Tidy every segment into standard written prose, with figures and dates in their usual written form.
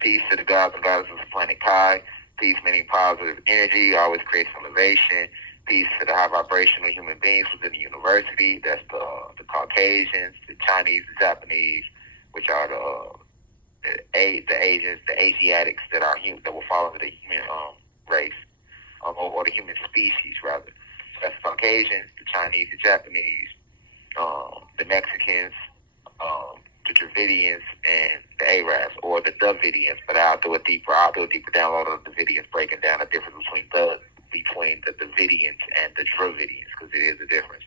Peace to the gods and goddesses of planet Kai. Peace meaning positive energy, always creates elevation. Peace to the high vibrational human beings within the university. That's the Caucasians, the Chinese, the Japanese, which are the Asians, the Asiatics that are human, that will fall into the human race, or the human species rather. So that's the Caucasians, the Chinese, the Japanese, the Mexicans, the Dravidians, and the Arabs, or the Davidians. But I'll do a deeper download of the Davidians, breaking down the difference between the Davidians and the Dravidians, because it is a difference.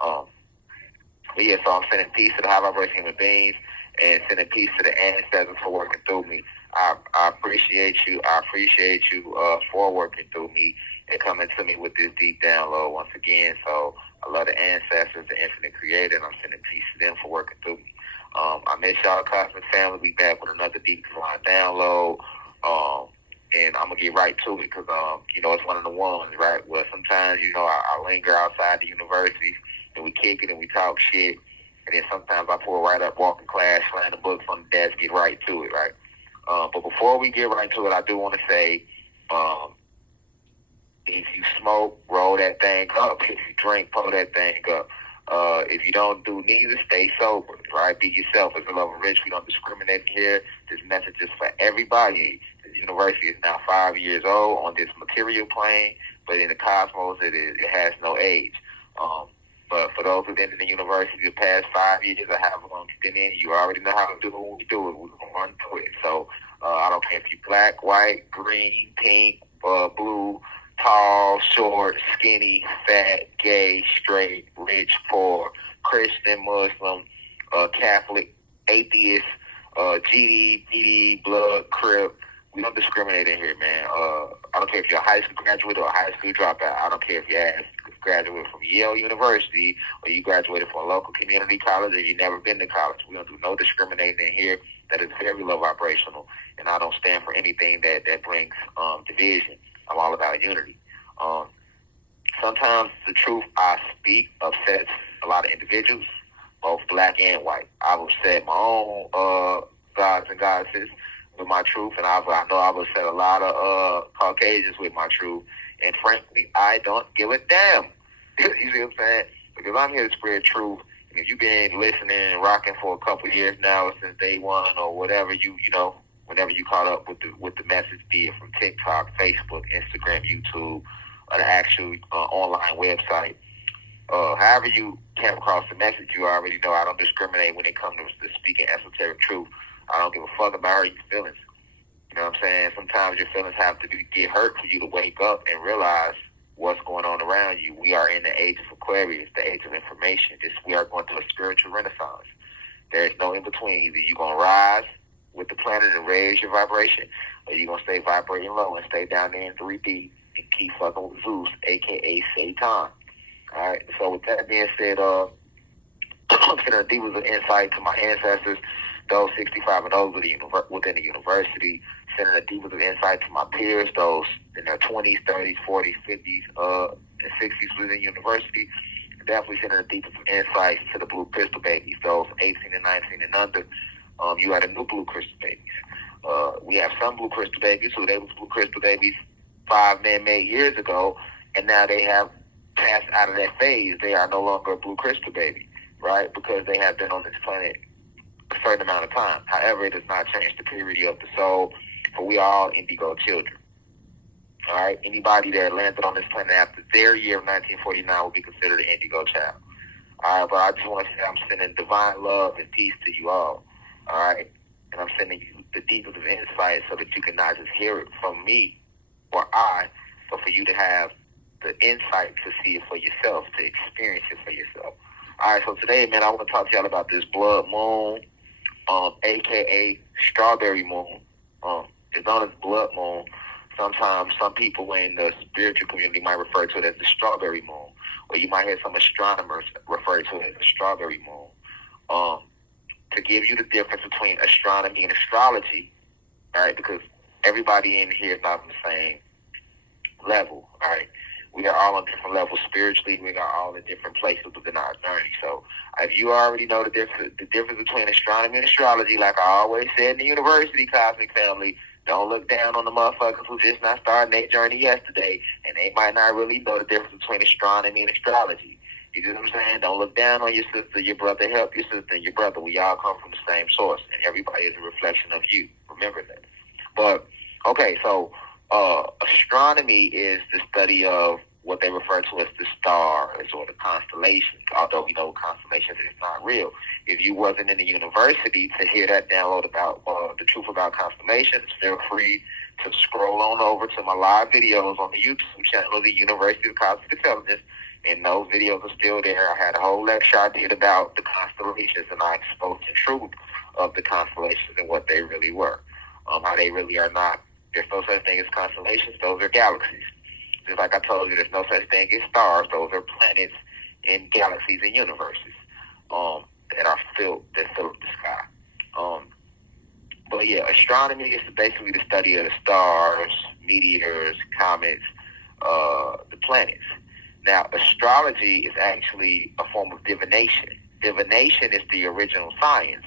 But yeah, so I'm sending peace to the high vibration human beings, and sending peace to the ancestors for working through me. I appreciate you. I appreciate you for working through me and coming to me with this deep download once again. So I love the ancestors, the infinite creator, and I'm sending peace to them for working through me. I miss y'all, Cosmic Family. Be back with another deep divine download. And I'm going to get right to it because, it's one of the ones, right? Well, sometimes, I linger outside the university and we kick it and we talk shit. And then sometimes I pull right up, walk in class, slam the books on the desk, get right to it, right? But before we get right to it, I do want to say, if you smoke, roll that thing up. If you drink, pull that thing up. If you don't do neither, stay sober, right? Be yourself. As a love of rich, we don't discriminate here. This message is for everybody. The university is now 5 years old on this material plane, but in the cosmos, it has no age. But for those who've been in the university the past 5 years or however long you've been in, you already know how to do it when we do it. We're going to run through it. So I don't care if you're black, white, green, pink, blue, tall, short, skinny, fat, gay, straight, rich, poor, Christian, Muslim, Catholic, atheist, GD, BD, blood, Crip. We don't discriminate in here, man. I don't care if you're a high school graduate or a high school dropout. I don't care if you're graduated from Yale University or you graduated from a local community college or you've never been to college. We don't do no discriminating in here. That is very low vibrational, and I don't stand for anything that brings division. I'm all about unity. Sometimes the truth I speak upsets a lot of individuals, both black and white. I've upset my own gods and goddesses with my truth, and I know I've upset a lot of Caucasians with my truth. And frankly, I don't give a damn. You see what I'm saying? Because I'm here to spread truth. And if you've been listening and rocking for a couple of years now, since day one or whatever, whenever you caught up with the message, be it from TikTok, Facebook, Instagram, YouTube, or the actual online website, however you came across the message, you already know I don't discriminate when it comes to speaking esoteric truth. I don't give a fuck about your feelings. You know what I'm saying? Sometimes your feelings have to get hurt for you to wake up and realize what's going on around you. We are in the age of Aquarius, the age of information. We are going through a spiritual renaissance. There's no in between. Either you're going to rise with the planet and raise your vibration, or you're going to stay vibrating low and stay down there in 3D and keep fucking with Zeus, a.k.a. Satan. All right? So with that being said, I'm sending deep of insight to my ancestors, those 65 and over within the university, sending a deep of insight to my peers, those in their 20s, 30s, 40s, 50s, and 60s within the university. Definitely sending a deep of insight to the blue crystal babies, those 18 and 19 and under. You had a new blue crystal babies. We have some blue crystal babies who they was blue crystal babies 5 man-made years ago, and now they have passed out of that phase. They are no longer a blue crystal baby, right? Because they have been on this planet a certain amount of time. However, it does not change the purity of the soul, for we are all indigo children. All right? Anybody that landed on this planet after their year of 1949 will be considered an indigo child. All right? But I just want to say I'm sending divine love and peace to you all. All right? And I'm sending you the deepest of insight so that you can not just hear it from me or I, but for you to have the insight to see it for yourself, to experience it for yourself. All right, so today, man, I want to talk to y'all about this blood moon, a.k.a. strawberry moon. It's known as blood moon. Sometimes some people in the spiritual community might refer to it as the strawberry moon, or you might hear some astronomers refer to it as the strawberry moon. To give you the difference between astronomy and astrology, all right, because everybody in here is not on the same level, all right? we are all on different levels spiritually. We are all in different places within our journey. So if you already know the difference between astronomy and astrology, like I always said in the university, cosmic family, don't look down on the motherfuckers who just not starting their journey yesterday, and they might not really know the difference between astronomy and astrology. You know what I'm saying? Don't look down on your sister, your brother. Help your sister and your brother. We all come from the same source, and everybody is a reflection of you. Remember that. But, okay, so astronomy is the study of what they refer to as the stars or the constellations, although we know constellations is not real. If you wasn't in the university to hear that download about the truth about constellations, feel free to scroll on over to my live videos on the YouTube channel of the University of Cosmic Intelligence, and those videos are still there. I had a whole lecture I did about the constellations, and I exposed the truth of the constellations and what they really were, how they really are not. There's no such thing as constellations. Those are galaxies. Just like I told you, there's no such thing as stars. Those are planets in galaxies and universes that are filled the sky. But yeah, astronomy is basically the study of the stars, meteors, comets, the planets. Now, astrology is actually a form of divination. Divination is the original science,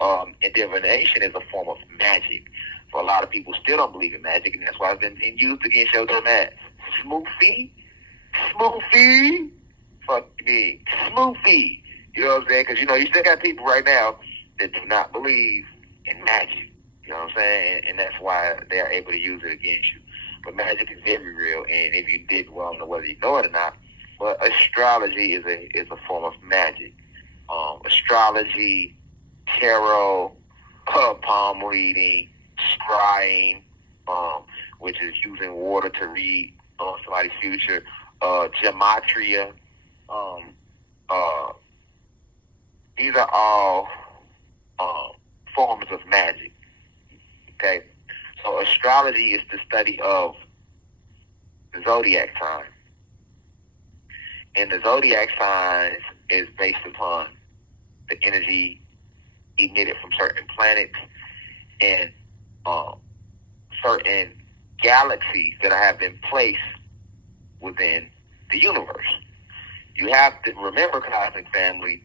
and divination is a form of magic. For a lot of people still don't believe in magic, and that's why it's been used against your dumb ass. Smoothie? Fuck me. Smoothie. You know what I'm saying? Because, you still got people right now that do not believe in magic. You know what I'm saying? And that's why they are able to use it against you. But magic is very real, and if you did, well, I don't know whether you know it or not, but astrology is a form of magic. Astrology, tarot, palm reading, scrying, which is using water to read somebody's future, gematria. These are all forms of magic. Okay, so astrology is the study of the zodiac sign, and the zodiac signs is based upon the energy emitted from certain planets and certain galaxies that have been placed within the universe. You have to remember, cosmic family,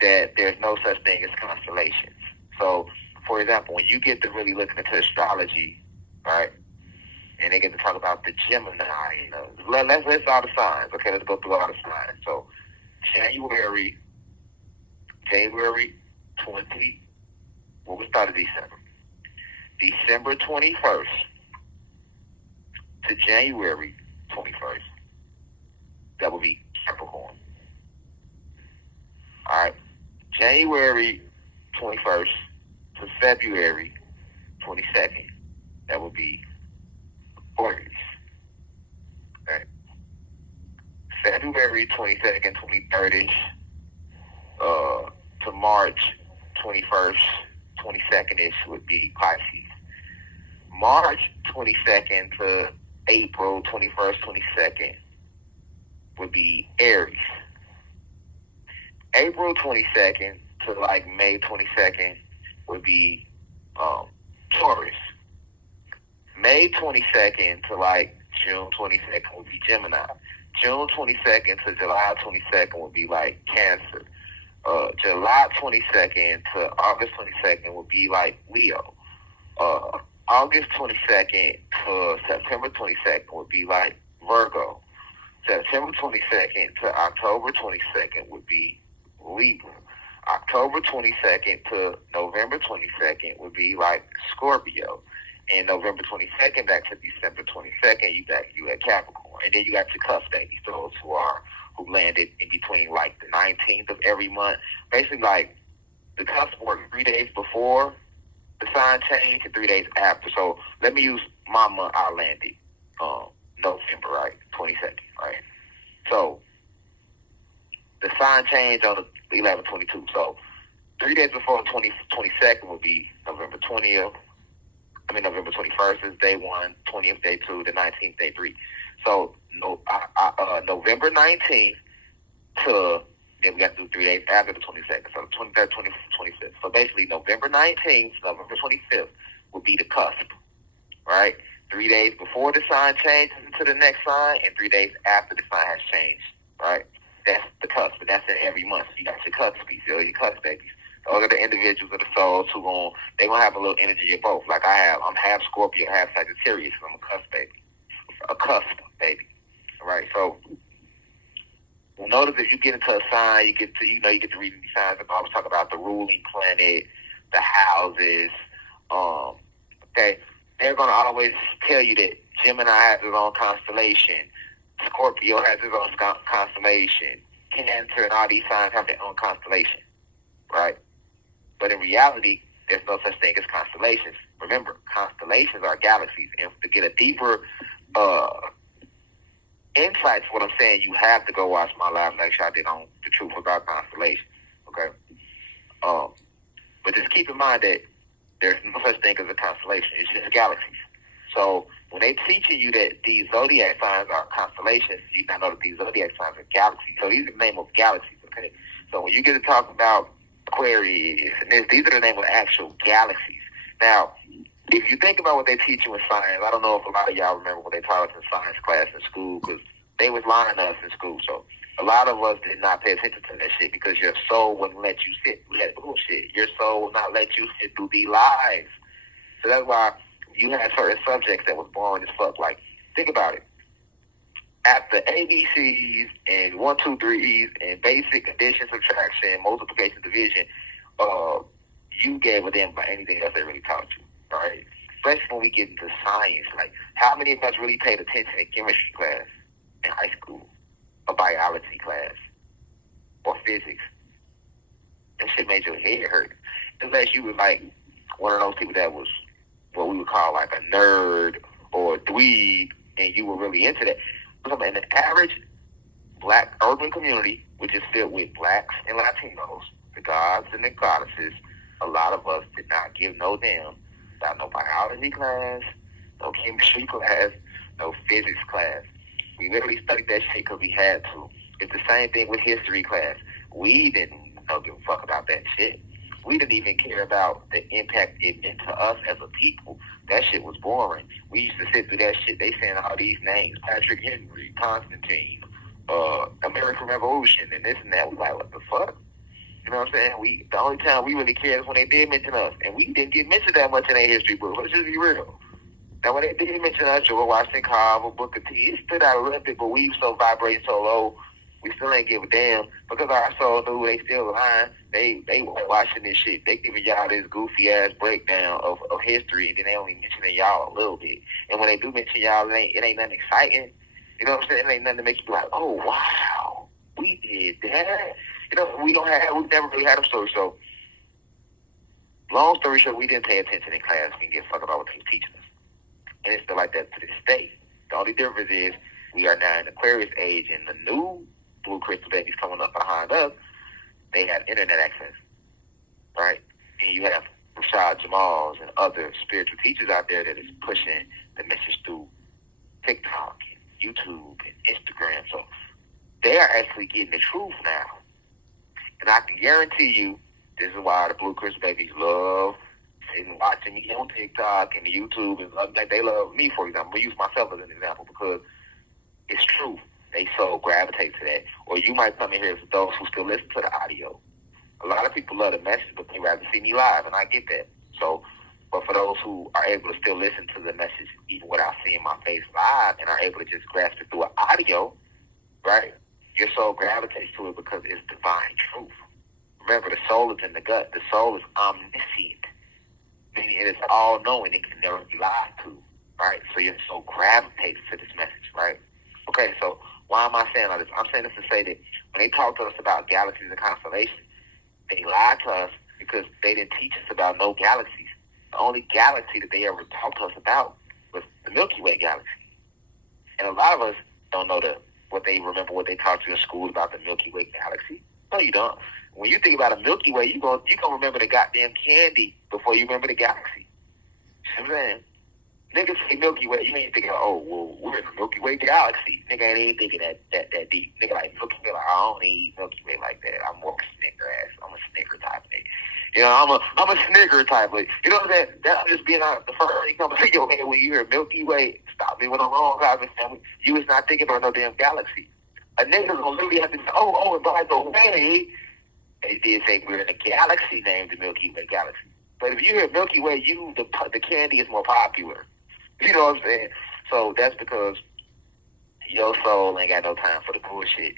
that there's no such thing as constellations. So, for example, when you get to really looking into astrology, right, and they get to talk about the Gemini, let's list all the signs. Okay, let's go through all the signs. So, January 20, well, we started December. December 21st to January 21st, that would be Capricorn. All right, January 21st to February 22nd, that would be Aquarius. Okay. February 22nd, 23rd-ish, to March 21st, 22nd-ish would be Pisces. March 22nd to April 21st, 22nd would be Aries. April 22nd to like May 22nd would be Taurus. May 22nd to like June 22nd would be Gemini. June 22nd to July 22nd would be like Cancer. July 22nd to August 22nd would be like Leo. August 22nd to September 22nd would be like Virgo. September 22nd to October 22nd would be Libra. October 22nd to November 22nd would be like Scorpio. And November 22nd back to December 22nd, you at Capricorn. And then you got your cusp babies, those who landed in between like the 19th of every month. Basically, like the cusp worked 3 days before the sign change and 3 days after. So let me use my month. I landed November, right? 22nd, right? So the sign changed on the 11/22. So 3 days before the 22nd would be November 20th. November 21st is day 1, 20th day 2, the 19th day 3. So November 19th to, then we got to do 3 days after the 22nd. So the 23rd, 25th. So basically November 19th, November 25th would be the cusp, right? 3 days before the sign changes into to the next sign and 3 days after the sign has changed, right? That's the cusp, but that's in every month. You got your cuspies, your cusp babies. Those are the individuals of the souls who they gonna have a little energy of both. Like I'm half Scorpio, half Sagittarius. I'm a cusp baby, right? So notice if you get into a sign, you get to reading these signs. I was talking about the ruling planet, the houses. Okay, they're gonna always tell you that Gemini has his own constellation, Scorpio has his own constellation, Cancer and all these signs have their own constellation, right? But in reality, there's no such thing as constellations. Remember, constellations are galaxies, and to get a deeper insight to what I'm saying, you have to go watch my live lecture I did on the truth about constellations. Okay, but just keep in mind that there's no such thing as a constellation. It's just galaxies. So when they teaching you that these zodiac signs are constellations, you gotta know that these zodiac signs are galaxies. So these are the name of galaxies. Okay, so when you get to talk about Aquarius, and these are the name of actual galaxies. Now, if you think about what they teach you in science, I don't know if a lot of y'all remember what they taught us in science class in school, because they was lying to us in school. So a lot of us did not pay attention to that shit because your soul wouldn't let you sit through that bullshit. Your soul will not let you sit through the lies. So that's why you had certain subjects that was boring as fuck. Like, think about it. After ABCs and 1, 2, 3s and basic addition, subtraction, multiplication, division, you gave a damn about anything else they really taught you, right? Especially when we get into science. Like, how many of us really paid attention in chemistry class in high school, or biology class, or physics? That shit made your head hurt. Unless you were like one of those people that was what we would call like a nerd or a dweeb, and you were really into that. In the average black urban community, which is filled with blacks and Latinos, the gods and the goddesses, a lot of us did not give no damn about no biology class, no chemistry class, no physics class. We literally studied that shit because we had to. It's the same thing with history class. We didn't give a fuck about that shit. We didn't even care about the impact it meant to us as a people. That shit was boring. We used to sit through that shit. They saying all these names: Patrick Henry, Constantine, American Revolution, and this and that. We like, what the fuck? You know what I'm saying? The only time we really cared is when they did mention us, and we didn't get mentioned that much in their history book. Let's just be real. Now, when they did mention us, George Washington Carver, Booker T, it stood out a little bit, but we were so vibrating so low, we still ain't give a damn because our soul knew they still lying. They watching this shit. They giving y'all this goofy ass breakdown of history, and then they only mentioning y'all a little bit. And when they do mention y'all, it ain't nothing exciting. You know what I'm saying? It ain't nothing to make you be like, oh wow, we did that. You know, we never really had them stories. So, long story short, we didn't pay attention in class. We didn't give a fuck about what they were teaching us, and it's still like that to this day. The only difference is we are now in Aquarius age, and the new blue crystal babies coming up behind us, they have internet access, right? And you have Rashad Jamals and other spiritual teachers out there that is pushing the message through Tik Tok and YouTube and Instagram. So they are actually getting the truth now. And I can guarantee you, this is why the blue crystal babies love sitting watching me on TikTok and YouTube, and like they love me, for example. I'm going to use myself as an example because it's true. They so gravitate to that. Or you might come in here for those who still listen to the audio. A lot of people love the message, but they rather see me live, and I get that. So, but for those who are able to still listen to the message even without seeing my face live and are able to just grasp it through an audio, right? Your soul gravitates to it because it's divine truth. Remember, the soul is in the gut. The soul is omniscient, meaning it is all-knowing. It can never be lied to, right? So your soul gravitates to this message, right? Okay, so why am I saying all this? I'm saying this to say that when they talk to us about galaxies and constellations, they lied to us because they didn't teach us about no galaxies. The only galaxy that they ever talked to us about was the Milky Way galaxy. And a lot of us don't know what they taught you in school about the Milky Way galaxy. No, you don't. When you think about a Milky Way, you gonna remember the goddamn candy before you remember the galaxy. You know what I'm saying? Niggas say Milky Way, you ain't thinking, oh, well, we're in the Milky Way galaxy. Nigga ain't even thinking that deep. Nigga like Milky Way, like, I don't eat Milky Way like that. I'm more Snicker ass. I'm a Snicker type nigga. You know, I'm a snigger type, but you know that I'm just being honest. The first thing comes to your head when you hear Milky Way. Stop me when I'm wrong, cosmic family. You is not thinking about no damn galaxy. A nigga's gonna literally have to say, oh, and by the way, they did say we're in a galaxy named the Milky Way galaxy. But if you hear Milky Way, the candy is more popular. You know what I'm saying? So that's because your soul ain't got no time for the bullshit.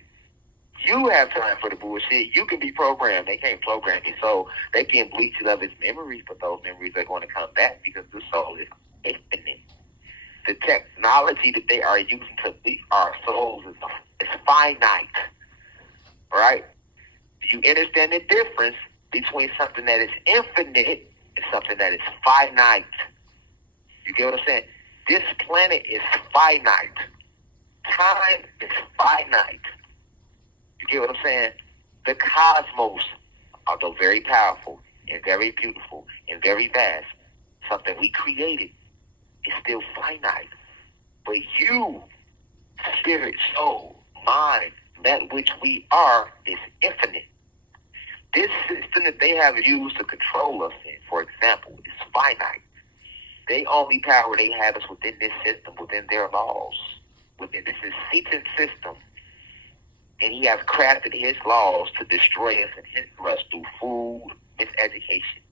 You have time for the bullshit. You can be programmed. They can't program your soul. They can bleach it of its memories, but those memories are going to come back because the soul is infinite. The technology that they are using to bleach our souls is finite. Right? Do you understand the difference between something that is infinite and something that is finite? You get what I'm saying? This planet is finite. Time is finite. You get what I'm saying? The cosmos, although very powerful and very beautiful and very vast, something we created, is still finite. But you, spirit, soul, mind, that which we are, is infinite. This system that they have used to control us in, for example, is finite. The only power they have is within this system, within their laws. This is Satan's system. And he has crafted his laws to destroy us and hinder us through food, miseducation.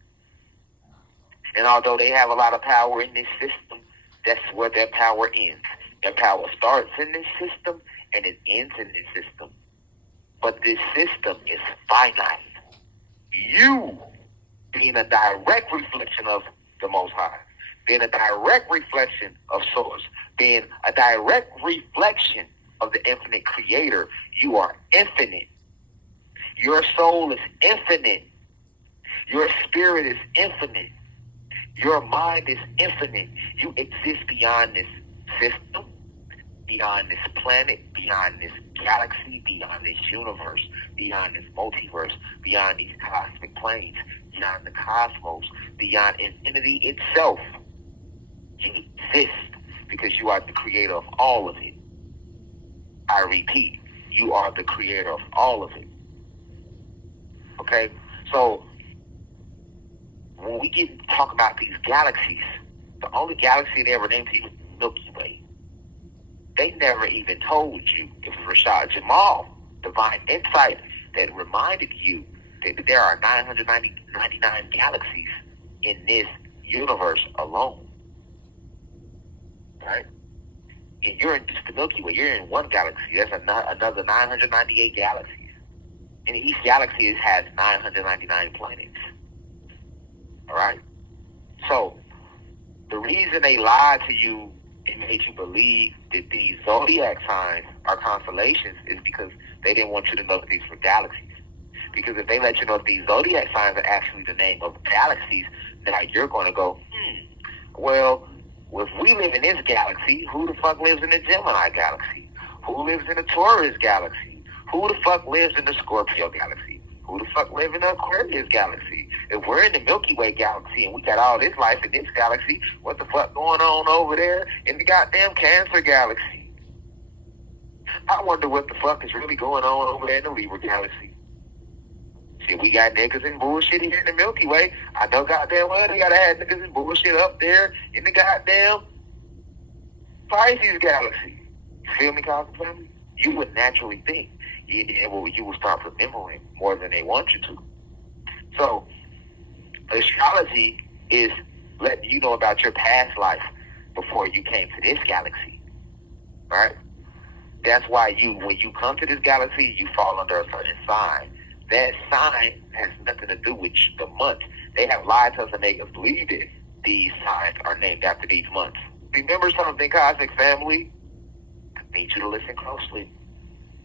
And although they have a lot of power in this system, that's where their power ends. Their power starts in this system and it ends in this system. But this system is finite. You, being a direct reflection of the Most High, being a direct reflection of Source, being a direct reflection of the infinite creator, you are infinite. Your soul is infinite. Your spirit is infinite. Your mind is infinite. You exist beyond this system, beyond this planet, beyond this galaxy, beyond this universe, beyond this multiverse, beyond these cosmic planes, beyond the cosmos, beyond infinity itself. You exist because you are the creator of all of it. I repeat, you are the creator of all of it. Okay? So, when we get to talk about these galaxies, the only galaxy they ever named to you was Milky Way. They never even told you. It was Rashad Jamal, divine insight, that reminded you that there are 999 galaxies in this universe alone. Right? And you're in just the Milky Way. You're in one galaxy. There's another 998 galaxies. And each galaxy has 999 planets. All right? So, the reason they lied to you and made you believe that these zodiac signs are constellations is because they didn't want you to know that these were galaxies. Because if they let you know that these zodiac signs are actually the name of galaxies, now you're going to go, well, if we live in this galaxy, who the fuck lives in the Gemini galaxy? Who lives in the Taurus galaxy? Who the fuck lives in the Scorpio galaxy? Who the fuck lives in the Aquarius galaxy? If we're in the Milky Way galaxy and we got all this life in this galaxy, what the fuck going on over there in the goddamn Cancer galaxy? I wonder what the fuck is really going on over there in the Libra galaxy. See, we got niggas and bullshit here in the Milky Way. I know goddamn well they gotta have niggas and bullshit up there in the goddamn Pisces galaxy. You feel me, Cosmic Family? You would naturally think you will start remembering more than they want you to. So, astrology is letting you know about your past life before you came to this galaxy. Right? That's why when you come to this galaxy, you fall under a certain sign. That sign has nothing to do with the month. They have lied to us and make us believe that these signs are named after these months. Remember something, Cosmic Family? I need you to listen closely.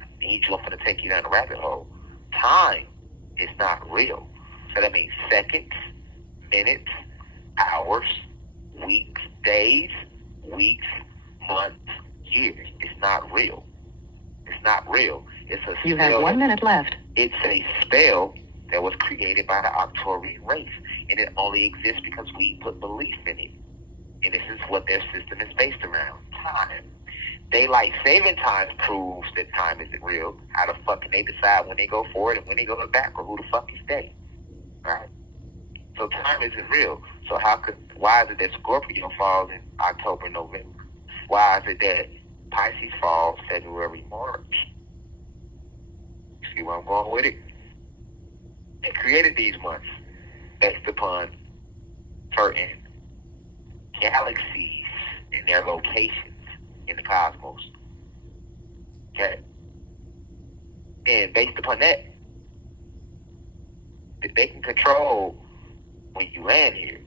I need you. I'm going to take you down the rabbit hole. Time is not real. So that means seconds, minutes, hours, weeks, days, weeks, months, years. It's not real. It's not real. It's a spell. You have 1 minute left. It's a spell that was created by the Arcturian race. And it only exists because we put belief in it. And this is what their system is based around. Time. Daylight saving time proves that time isn't real. How the fuck can they decide when they go forward and when they go back, or who the fuck is they? Right? So time isn't real. So why is it that Scorpio falls in October, November? Why is it that Pisces falls February, March? See where I'm going with it? They created these months based upon certain galaxies and their locations in the cosmos. Okay? And based upon that, they can control when you land here.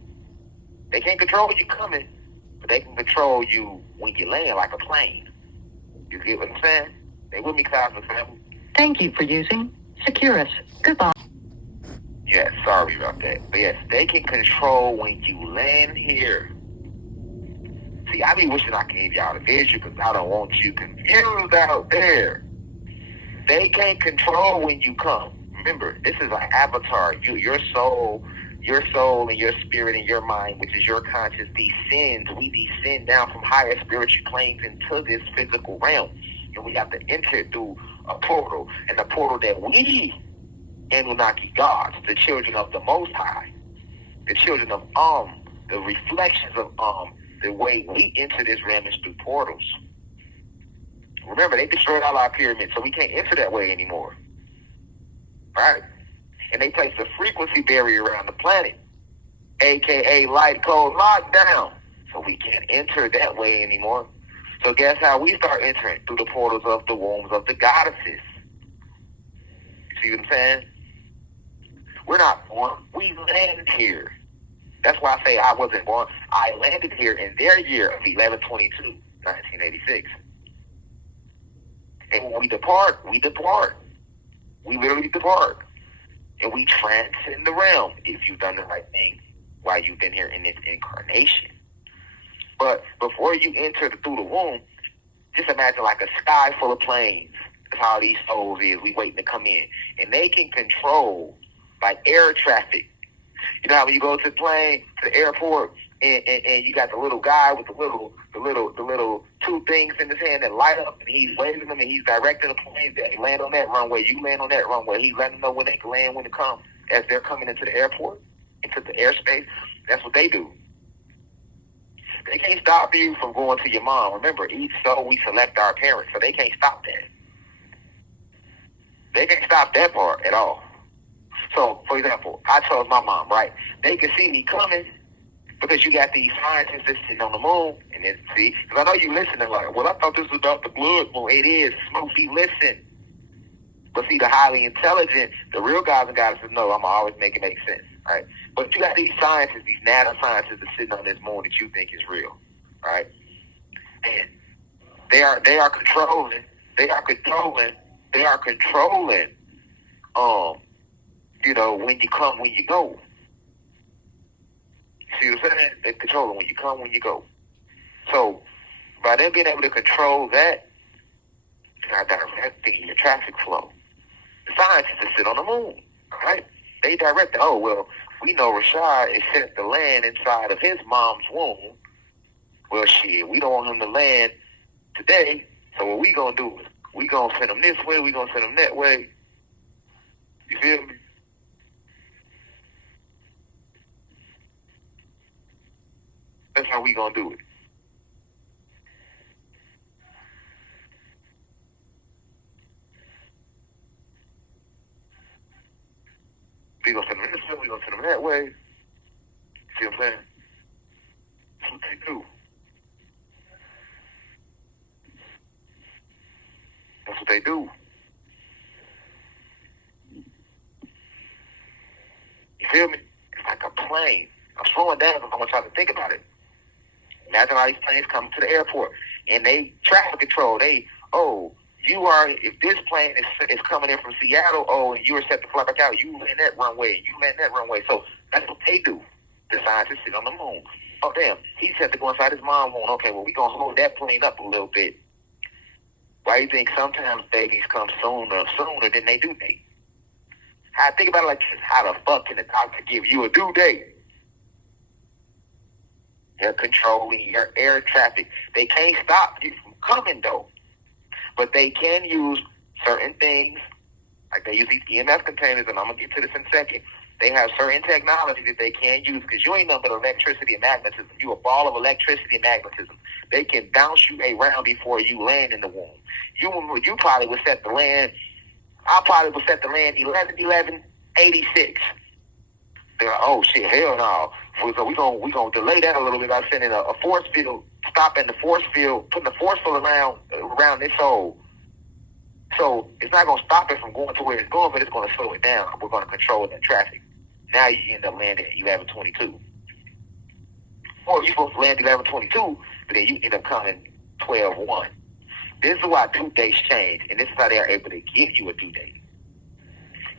They can't control when you're coming, but they can control you when you land like a plane. You get what I'm saying? They with me, Cosmic Family. Thank you for using Securus. Goodbye. Yes, sorry about that. But yes, they can control when you land here. See, I be wishing I could give y'all the visual because I don't want you confused out there. They can't control when you come. Remember, this is an avatar. Your soul and your spirit and your mind, which is your conscious, descends. We descend down from higher spiritual planes into this physical realm. And we have to enter through a portal. And the portal that we, Anunnaki gods, the children of the Most High, the children of the reflections of the way we enter this realm is through portals. Remember, they destroyed all our pyramids, so we can't enter that way anymore. Right? And they placed a frequency barrier around the planet, aka light code lockdown. So we can't enter that way anymore. So guess how we start entering? Through the portals of the wombs of the goddesses. See what I'm saying? We're not born. We landed here. That's why I say I wasn't born. I landed here in their year of 11/22, 1986. And when we depart, we depart. We literally depart. And we transcend the realm if you've done the right thing while you've been here in this incarnation. But before you enter through the womb, just imagine like a sky full of planes. That's how these souls is. We waiting to come in. And they can control like air traffic. You know how when you go to the plane, to the airport, and you got the little guy with the little two things in his hand that light up, and he's waving them, and he's directing the planes that land on that runway. You land on that runway. He's letting them know when they can land, when to come, as they're coming into the airport, into the airspace. That's what they do. They can't stop you from going to your mom. Remember, each soul we select our parents, so they can't stop that. They can't stop that part at all. So, for example, I chose my mom, right? They can see me coming because you got these scientists that's sitting on the moon. And then, see, because I know you listening like, well, I thought this was about the blood moon. It is. Smoothie, listen. But see, the highly intelligent, the real gods and goddesses know I'm always make it make sense, right? But you got these scientists, these nanoscientists that's sitting on this moon that you think is real, right? And they are controlling, you know, when you come, when you go. See what I'm saying? They're controlling when you come, when you go. So, by them being able to control that, they're directing your traffic flow. The scientists that sit on the moon, right? They direct, oh, well, we know Rashad is set to land inside of his mom's womb. Well, shit, we don't want him to land today, so what we gonna do is we gonna send him this way, we gonna send him that way. You feel me? That's how we gonna do it. We gonna send them this way, we gonna send them that way. See what I'm saying? That's what they do. That's what they do. You feel me? It's like a plane. I'm slowing down because I want y'all to think about it. Imagine all these planes coming to the airport and they traffic control. If this plane is coming in from Seattle, and you are set to fly back out, you land that runway, you land that runway. So that's what they do. The scientists sit on the moon. Oh, damn, he's set to go inside his mom's womb. Okay, well, we're going to hold that plane up a little bit. Why do you think sometimes babies come sooner than they do date? I think about it like this. How the fuck can the doctor give you a due date? They're controlling your air traffic. They can't stop you from coming, though. But they can use certain things, like they use these EMF containers, and I'm going to get to this in a second. They have certain technology that they can use because you ain't nothing but electricity and magnetism. You a ball of electricity and magnetism. They can bounce you around before you land in the womb. You probably would set the land. I probably would set the land 11/11/86. They're like, oh shit, hell no. So we gonna delay that a little bit by sending a force field, stopping the force field, putting the force field around this hole. So it's not gonna stop it from going to where it's going, but it's gonna slow it down. We're gonna control that traffic. Now you end up landing at 11/22. Or you're supposed to land 11/22, but then you end up coming 12/1. This is why due dates change, and this is how they are able to give you a due date.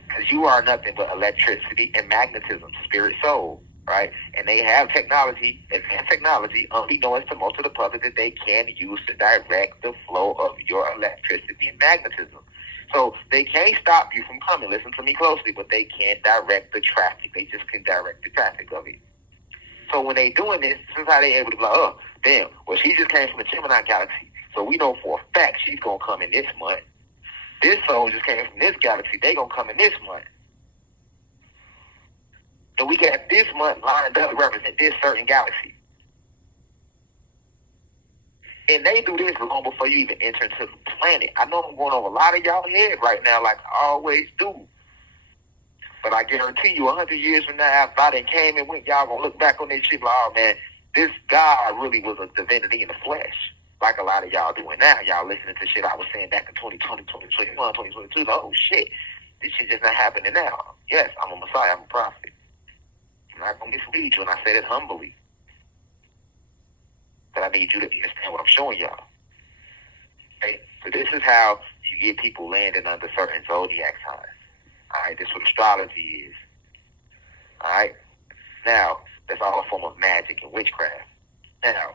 Because you are nothing but electricity and magnetism, spirit, soul, right? And they have technology, advanced technology, unbeknownst to most of the public, that they can use to direct the flow of your electricity and magnetism. So they can't stop you from coming. Listen to me closely, but they can't direct the traffic. They just can direct the traffic of it. So when they doing this is how they able to be like, oh, damn, well, she just came from the Gemini galaxy. So we know for a fact she's going to come in this month. This soul just came from this galaxy. They going to come in this month. And we got this month lined up to represent this certain galaxy. And they do this long before you even enter into the planet. I know I'm going over a lot of y'all head right now, like I always do. But I guarantee you, 100 years from now, after I done came and went, y'all gonna look back on this shit like, oh man, this God really was a divinity in the flesh. Like a lot of y'all doing now. Y'all listening to shit I was saying back in 2020, 2021, 2022. Like, oh shit, this shit just not happening now. Yes, I'm a Messiah, I'm a prophet. I'm not gonna mislead you, and I say it humbly. But I need you to understand what I'm showing y'all. Okay? So this is how you get people landing under certain zodiac signs. Alright, this is what astrology is. Alright? Now, that's all a form of magic and witchcraft. Now,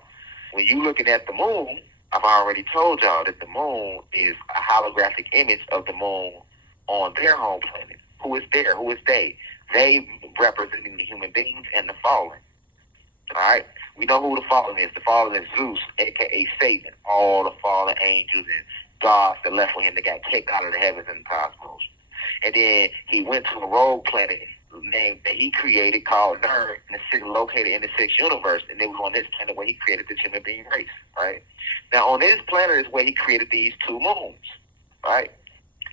when you looking at the moon, I've already told y'all that the moon is a holographic image of the moon on their home planet. Who is there? Who is they? They representing the human beings and the fallen. Alright? We know who the fallen is. The fallen is Zeus, a.k.a. Satan. All the fallen angels and gods that left with him that got kicked out of the heavens and the cosmos. And then he went to a rogue planet named that he created called Nerd, and it's located in the sixth universe. And it was on this planet where he created the human being race, right? Now, on this planet is where he created these two moons, right?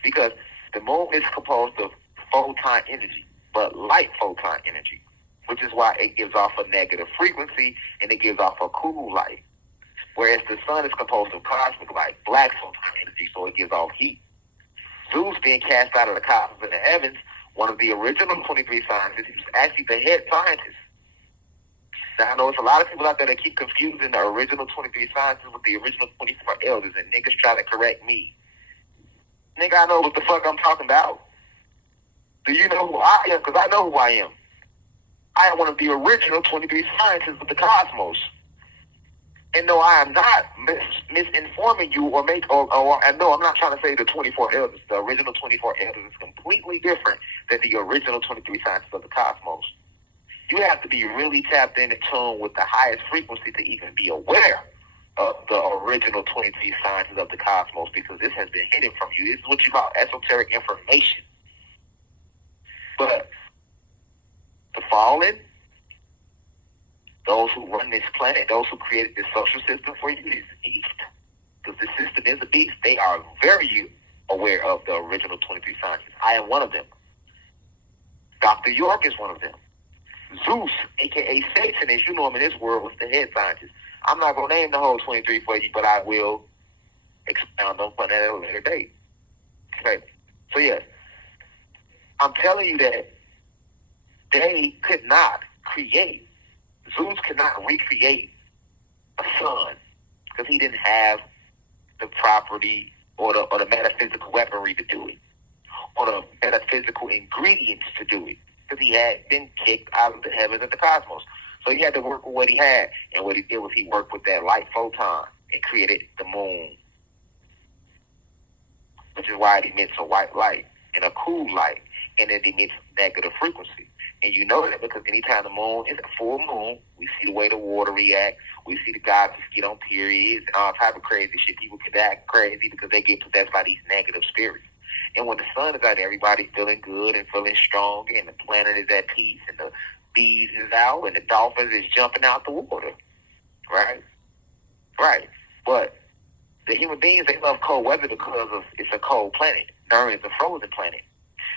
Because the moon is composed of photon energy, but light photon energy, which is why it gives off a negative frequency and it gives off a cool light. Whereas the sun is composed of cosmic light, black photon energy, so it gives off heat. Zeus being cast out of the cosmos in the heavens, one of the original 23 scientists, he was actually the head scientist. Now, I know there's a lot of people out there that keep confusing the original 23 scientists with the original 24 elders, and niggas try to correct me. Nigga, I know what the fuck I'm talking about. Do you know who I am? Because I know who I am. I am one of the original 23 scientists of the cosmos. And no, I am not misinforming you or and no, I'm not trying to say the 24 elders. The original 24 elders is completely different than the original 23 scientists of the cosmos. You have to be really tapped in and tuned with the highest frequency to even be aware of the original 23 scientists of the cosmos, because this has been hidden from you. This is what you call esoteric information. But the fallen, those who run this planet, those who created this social system for you, is a beast. Because the system is a beast. They are very aware of the original 23 scientists. I am one of them. Dr. York is one of them. Zeus, a.k.a. Satan, as you know him in this world, was the head scientist. I'm not going to name the whole 23 for you, but I will expound on that at a later date. Okay? So, yes, I'm telling you that they could not create, Zeus could not recreate a sun because he didn't have the property or the metaphysical weaponry to do it, or the metaphysical ingredients to do it, because he had been kicked out of the heavens and the cosmos. So he had to work with what he had, and what he did was he worked with that light photon and created the moon, which is why it emits a white light and a cool light, and it emits negative frequency. And you know that because anytime the moon is a full moon, we see the way the water react. We see the gods get on periods and all type of crazy shit. People can act crazy because they get possessed by these negative spirits. And when the sun is out, everybody's feeling good and feeling strong, and the planet is at peace, and the bees is out, and the dolphins is jumping out the water. Right? Right. But the human beings, they love cold weather because it's a cold planet. Nern is a frozen planet.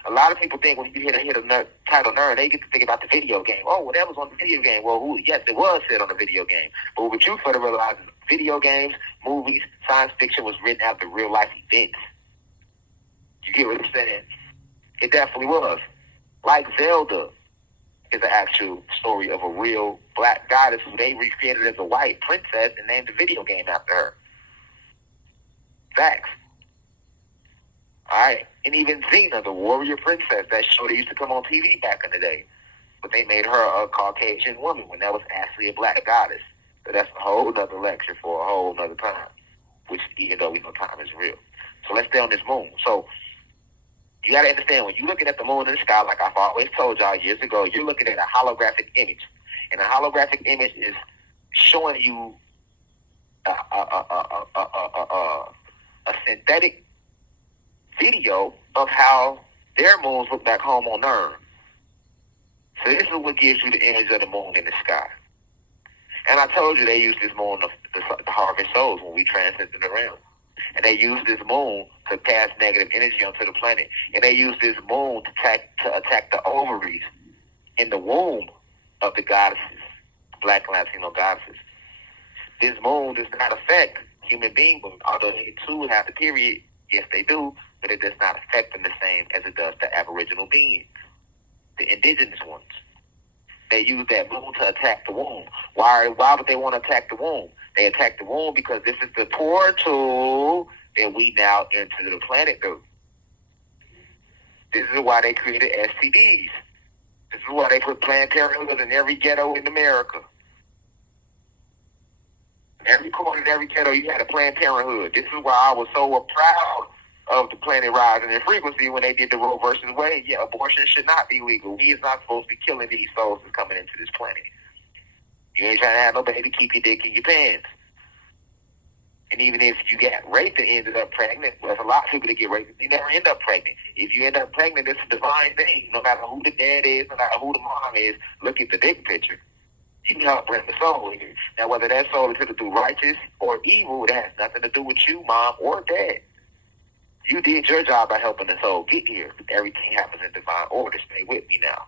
A lot of people think when you hit a title Nern, they get to think about the video game. Oh, well, that was on the video game. Well, yes, it was said on the video game. But what you further realize is video games, movies, science fiction was written after real life events. You get what I'm saying? It definitely was. Like Zelda is an actual story of a real black goddess who they recreated as a white princess and named the video game after her. Facts. Alright. And even Xena, the warrior princess, that show that used to come on TV back in the day. But they made her a Caucasian woman when that was actually a black goddess. So that's a whole nother lecture for a whole nother time. Which, even though we know time is real. So let's stay on this moon. So you got to understand, when you're looking at the moon in the sky, like I've always told y'all years ago, you're looking at a holographic image. And a holographic image is showing you a synthetic video of how their moons look back home on Earth. So this is what gives you the image of the moon in the sky. And I told you they use this moon to harvest souls when we transcended around. And they use this moon to pass negative energy onto the planet. And they use this moon to attack the ovaries in the womb of the goddesses, Black and Latino goddesses. This moon does not affect human beings, although they too have the period. Yes, they do, but it does not affect them the same as it does the Aboriginal beings, the indigenous ones. They use that moon to attack the womb. Why would they want to attack the womb? They attack the womb because this is the portal that we now enter the planet through. This is why they created STDs. This is why they put Planned Parenthood in every ghetto in America. In every corner of every ghetto, you had a Planned Parenthood. This is why I was so proud of the planet rising in frequency when they did the Roe versus Wade. Yeah, abortion should not be legal. We is not supposed to be killing these souls that's coming into this planet. You ain't trying to have no baby, keep your dick in your pants. And even if you get raped and ended up pregnant, well, there's a lot of people that get raped, they never end up pregnant. If you end up pregnant, it's a divine thing. No matter who the dad is, no matter who the mom is, look at the big picture. You can help bring the soul in here. Now, whether that soul is to do righteous or evil, that has nothing to do with you, mom, or dad. You did your job by helping the soul get here. Everything happens in divine order. Stay with me now.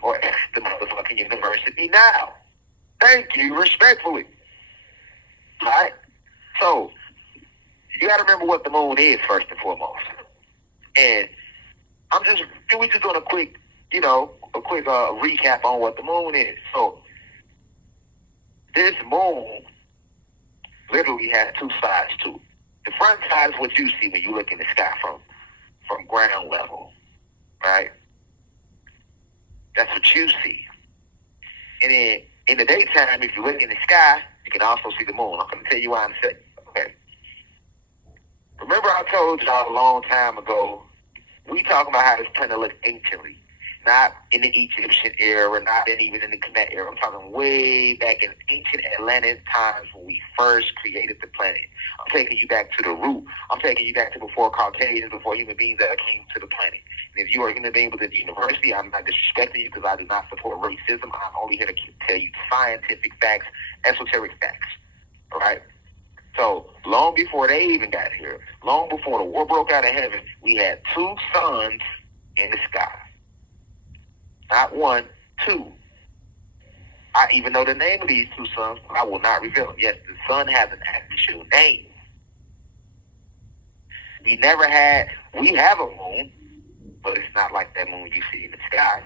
Or ask the motherfucking university now. Thank you, respectfully. All right? So, you got to remember what the moon is, first and foremost. And we're just doing a quick recap on what the moon is. So, this moon literally has two sides to it. The front side is what you see when you look in the sky from ground level, right? That's what you see. And then in the daytime, if you look in the sky, you can also see the moon. I'm going to tell you why in a second. Okay. Remember I told y'all a long time ago, we talking about how this planet looks anciently. Not in the Egyptian era, not even in the Kemet era. I'm talking way back in ancient Atlantic times when we first created the planet. I'm taking you back to the root. I'm taking you back to before Caucasians, before human beings that came to the planet. And if you are a human being within the university, I'm not disrespecting you because I do not support racism. I'm only here to tell you scientific facts, esoteric facts. All right? So, long before they even got here, long before the war broke out of heaven, we had two suns in the sky. Not one, two. I even know the name of these two suns, but I will not reveal them. Yes, the sun has an actual name. We have a moon, but it's not like that moon you see in the sky.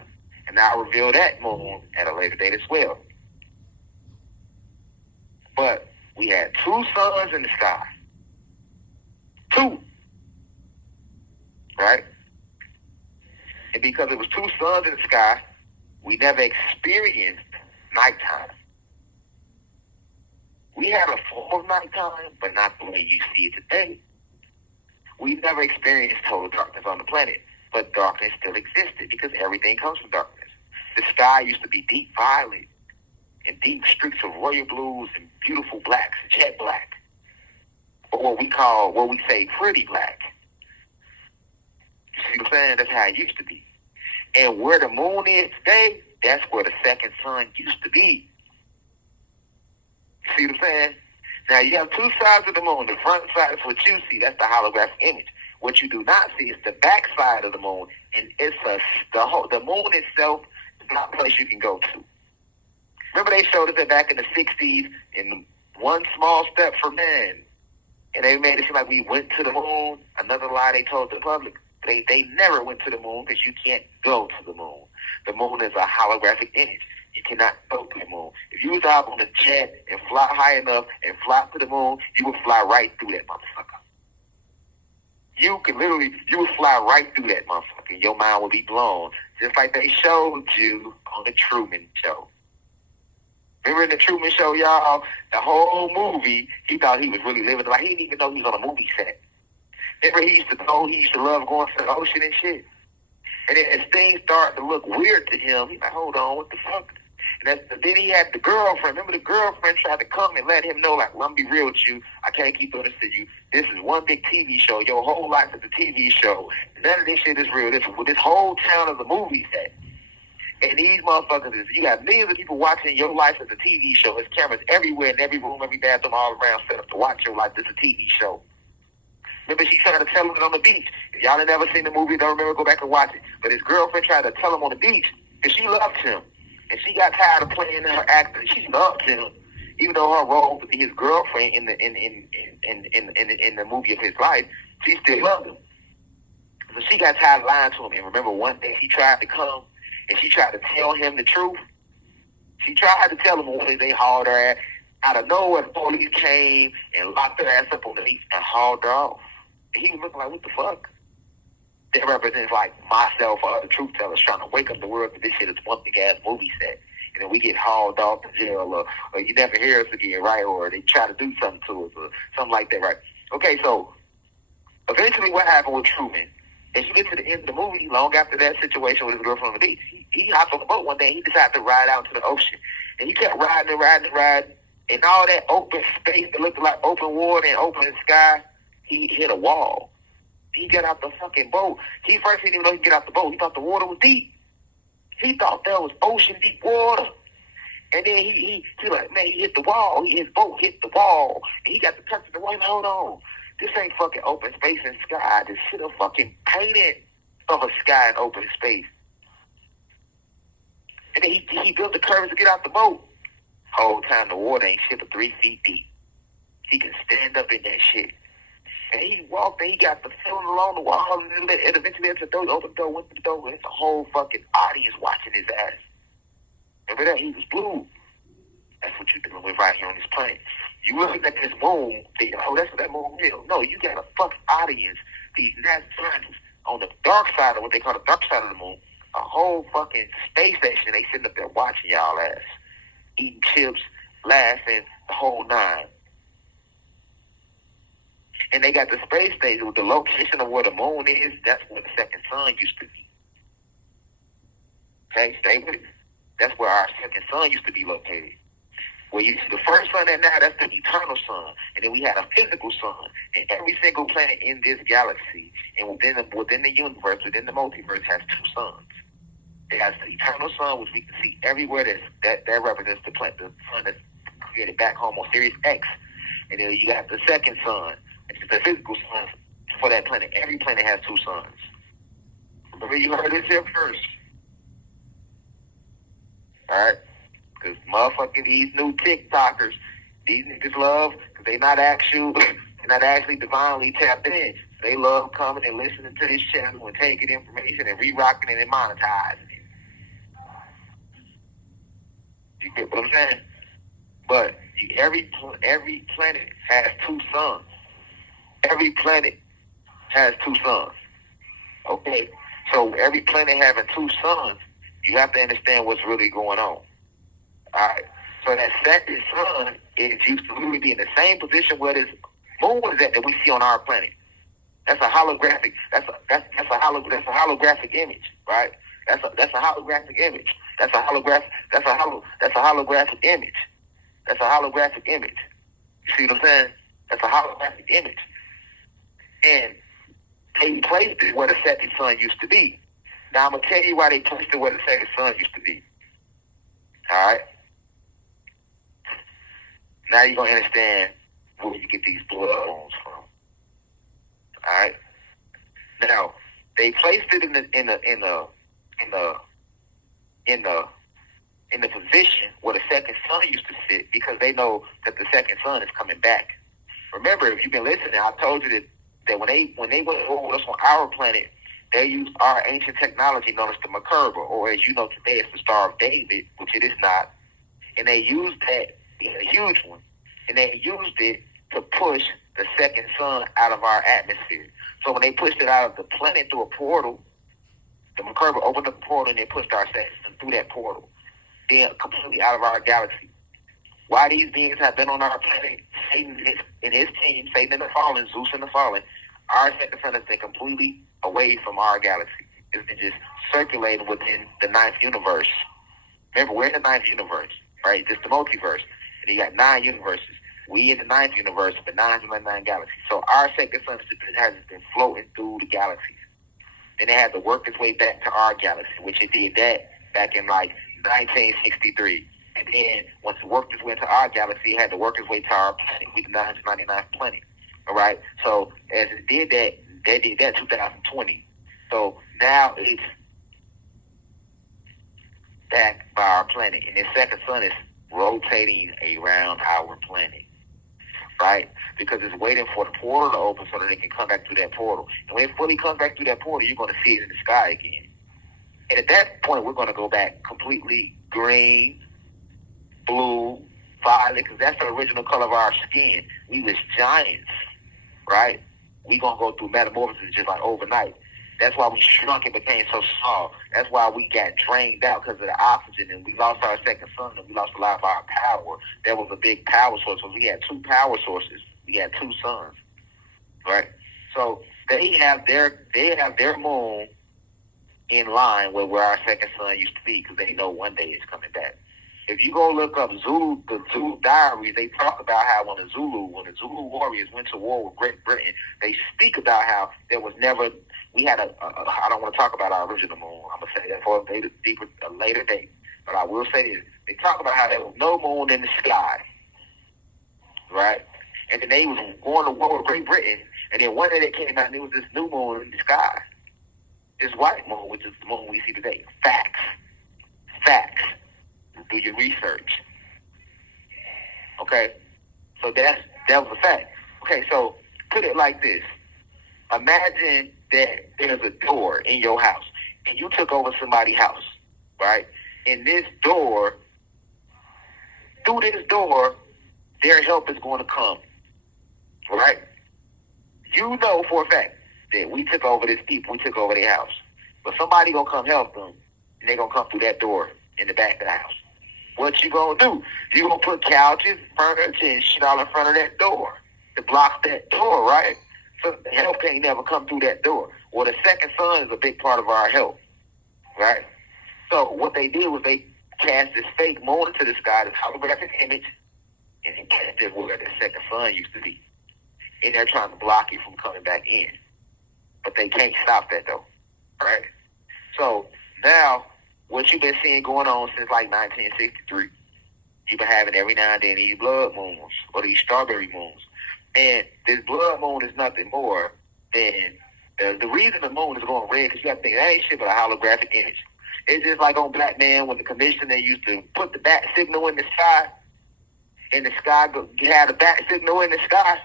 And I'll reveal that moon at a later date as well. But we had two suns in the sky. Two. Right? And because it was two suns in the sky, we never experienced nighttime. We had a form of nighttime, but not the way you see it today. We never experienced total darkness on the planet, but darkness still existed because everything comes from darkness. The sky used to be deep violet and deep streaks of royal blues and beautiful blacks, jet black, or what we say pretty black. See what I'm saying? That's how it used to be. And where the moon is today, that's where the second sun used to be. See what I'm saying? Now, you have two sides of the moon. The front side is what you see. That's the holographic image. What you do not see is the back side of the moon. And it's the moon itself is not a place you can go to. Remember they showed us that back in the 60s in One Small Step for Man. And they made it seem like we went to the moon. Another lie they told the public. They never went to the moon because you can't go to the moon. The moon is a holographic image. You cannot go to the moon. If you was to hop on a jet and fly high enough and fly to the moon, you would fly right through that motherfucker. You would fly right through that motherfucker. And your mind would be blown. Just like they showed you on the Truman Show. Remember in the Truman Show, y'all, the whole movie, he thought he was really living life. He didn't even know he was on a movie set. Remember he used to love going to the ocean and shit. And then as things started to look weird to him, he's like, hold on, what the fuck? And then he had the girlfriend. Remember the girlfriend tried to come and let him know, like, well, I'm going to be real with you. I can't keep doing this to you. This is one big TV show. Your whole life is a TV show. None of this shit is real. This whole town is a movie set. And these motherfuckers, you got millions of people watching your life as a TV show. There's cameras everywhere, in every room, every bathroom, all around, set up to watch your life. This is a TV show. Remember, she tried to tell him it on the beach. If y'all ain't never seen the movie, don't remember, go back and watch it. But his girlfriend tried to tell him on the beach because she loved him. And she got tired of playing her acting. She loved him. Even though her role to be his girlfriend in the movie of his life, she still loved him. So she got tired of lying to him. And remember, one day she tried to come and she tried to tell him the truth. She tried to tell him one day they hauled her ass. Out of nowhere, the police came and locked her ass up on the beach and hauled her off. And he was looking like, what the fuck? That represents like myself or other truth tellers trying to wake up the world that this shit is one big ass movie set. And then we get hauled off to jail or you never hear us again, right? Or they try to do something to us or something like that, right? Okay, so eventually what happened with Truman, as you get to the end of the movie, long after that situation with his girlfriend on the beach, he hopped on the boat one day and he decided to ride out into the ocean. And he kept riding and riding and riding. And all that open space that looked like open water and open sky, he hit a wall. He got out the fucking boat. He first didn't even know he could get out the boat. He thought the water was deep. He thought that was ocean deep water. And then he like, man, he hit the wall. His boat hit the wall. And he got the touch of the wall. Hold on. This ain't fucking open space and sky. This shit is fucking painted of a sky and open space. And then he built the curves to get out the boat. Whole time the water ain't shit but 3 feet deep. He can stand up in that shit. And he walked and he got the feeling along the wall and eventually entered the door, opened the door, went to the door, and it's a whole fucking audience watching his ass. Remember that? He was blue. That's what you're dealing with right here on this planet. You looking at this moon, thinking, oh, that's what that moon is. No, you got a fucking audience. These NASA scientists on the dark side of what they call the dark side of the moon, a whole fucking space station, they sitting up there watching y'all ass. Eating chips, laughing, the whole nine. And they got the space station with the location of where the moon is. That's where the second sun used to be. Okay, stay with it. That's where our second sun used to be located. Where you see the first sun and now that's the eternal sun. And then we had a physical sun. And every single planet in this galaxy and within the universe, within the multiverse, has two suns. It has the eternal sun, which we can see everywhere. That represents the sun that's created back home on Sirius X. And then you got the second sun, which is the physical sun for that planet. Every planet has two suns. Remember you heard this here first. Alright? Because motherfucking these new TikTokers, these niggas love, because they're not actually divinely tapped in. They love coming and listening to this channel and taking information and re-rocking it and monetizing it. You get what I'm saying? But every planet has two suns. Every planet has two suns. Okay? So every planet having two suns, you have to understand what's really going on. Alright? So that second sun is used to really be in the same position where this moon is at that we see on our planet. That's a holographic. That's a holographic image, right? That's a holographic image. That's a holographic image. That's a holographic image. You see what I'm saying? That's a holographic image. And they placed it where the second sun used to be. Now I'm gonna tell you why they placed it where the second sun used to be. All right. Now you're gonna understand where you get these blood moons from. All right. Now they placed it in the position where the second sun used to sit because they know that the second sun is coming back. Remember, if you've been listening, I told you that when they went over us on our planet, they used our ancient technology known as the Merkaba, or as you know today, it's the Star of David, which it is not. And they used that, a huge one, and they used it to push the second sun out of our atmosphere. So when they pushed it out of the planet through a portal, the Merkaba opened up the portal and they pushed our second sun through that portal, then completely out of our galaxy. Why these beings have been on our planet, Satan and his team, Satan and the Fallen, Zeus and the Fallen, our second sun has been completely away from our galaxy. It's been just circulating within the ninth universe. Remember, we're in the ninth universe, right? It's the multiverse. And you got 9 universes. We in the ninth universe, but 999 galaxies. So our second sun has been floating through the galaxies. Then it had to work its way back to our galaxy, which it did that back in like 1963. And then once it worked its way into our galaxy, it had to work its way to our planet. We the 999th planet. All right. So as it did that, they did that 2020. So now it's back by our planet, and the second sun is rotating around our planet, right? Because it's waiting for the portal to open so that it can come back through that portal. And when it fully comes back through that portal, you're going to see it in the sky again. And at that point, we're going to go back completely green, blue, violet, because that's the original color of our skin. We was giants, right? We going to go through metamorphosis just like overnight. That's why we shrunk and became so small. That's why we got drained out because of the oxygen, and we lost our second sun, and we lost a lot of our power. That was a big power source. So we had 2 power sources. We had 2 suns, right? So they have their moon in line with where our second sun used to be because they know one day it's coming back. If you go look up the Zulu diaries, they talk about how when the Zulu warriors went to war with Great Britain, they speak about how there was never. We had I don't want to talk about our original moon. I'm going to say that for a later date. But I will say this. They talk about how there was no moon in the sky, right? And then they was going to war with Great Britain. And then one day they came out and there was this new moon in the sky. This white moon, which is the moon we see today. Facts. Do your research. Okay? So that was a fact. Okay, so put it like this. Imagine that there's a door in your house and you took over somebody's house, right? And through this door, their help is going to come, right? You know for a fact that we took over their house. But somebody going to come help them, and they're going to come through that door in the back of the house. What you going to do? You going to put couches, furniture, and shit all in front of that door to block that door, right? So the help can't never come through that door. Well, the second sun is a big part of our help, right? So what they did was they cast this fake moon into the sky, this holographic image, and they cast it where the second sun used to be. And they're trying to block it from coming back in. But they can't stop that, though, right? So now what you've been seeing going on since like 1963, you've been having every now and then these blood moons or these strawberry moons. And this blood moon is nothing more than the reason the moon is going red, because you got to think that ain't shit but a holographic image. It's just like on Black Man when the commissioner used to put the bat signal in the sky, and the sky had a bat signal in the sky.